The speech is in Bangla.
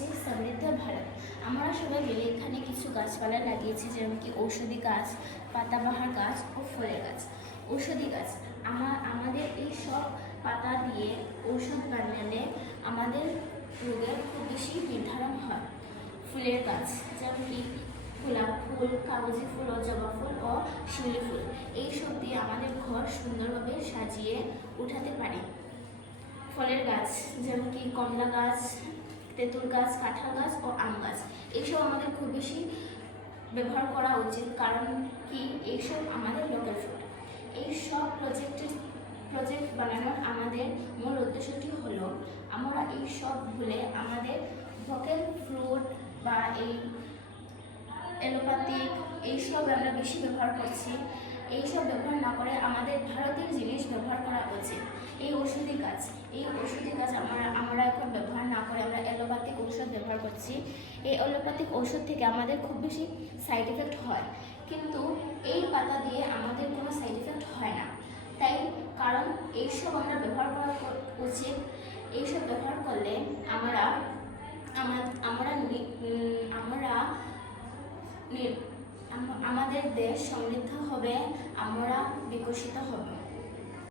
হচ্ছে সমৃদ্ধ ভারত। আমরা সবাই মিলে এখানে কিছু গাছপালা লাগিয়েছি, যেমন কি ঔষধি গাছ, পাতাবাহার গাছ ও ফুলের গাছ। ঔষধি গাছ আমাদের এই সব পাতা দিয়ে ঔষধ বানালে আমাদের রোগের খুব বেশি নির্ধারণ হয়। ফুলের গাছ যেমন কি গোলাপ ফুল, কাগজি ফুল ও জবা ফুল ও শিউলি ফুল, এইসব দিয়ে আমাদের ঘর সুন্দরভাবে সাজিয়ে উঠাতে পারি। ফলের গাছ যেমন কি কমলা গাছ, তেঁতুল গাছ, কাঁঠাল গাছ ও আম গাছ, এইসব আমাদের খুব বেশি ব্যবহার করা উচিত, কারণ কি এইসব আমাদের লোকাল ফুড। এই সব প্রজেক্ট বানানোর আমাদের মূল উদ্দেশ্যটি হলো আমরা এই সব ভুলে আমাদের লোকাল ফ্রুট বা এই এলোপ্যাথিক এইসব আমরা বেশি ব্যবহার করছি। এইসব ব্যবহার না করে আমাদের ভারতীয় জিনিস ব্যবহার করা উচিত। এই ঔষধি গাছ আমরা এখন ব্যবহার না করে আমরা এলোপ্যাথিক ঔষধ ব্যবহার করছি। এই এলোপ্যাথিক ঔষধ থেকে আমাদের খুব বেশি সাইড এফেক্ট হয়, কিন্তু এই পাতা দিয়ে আমাদের কোনো সাইড এফেক্ট হয় না। তাই কারণ এইসব আমরা ব্যবহার করা উচিত। এইসব ব্যবহার করলে আমরা আমাদের দেশ সমৃদ্ধ হবে, আমরা বিকশিত হব।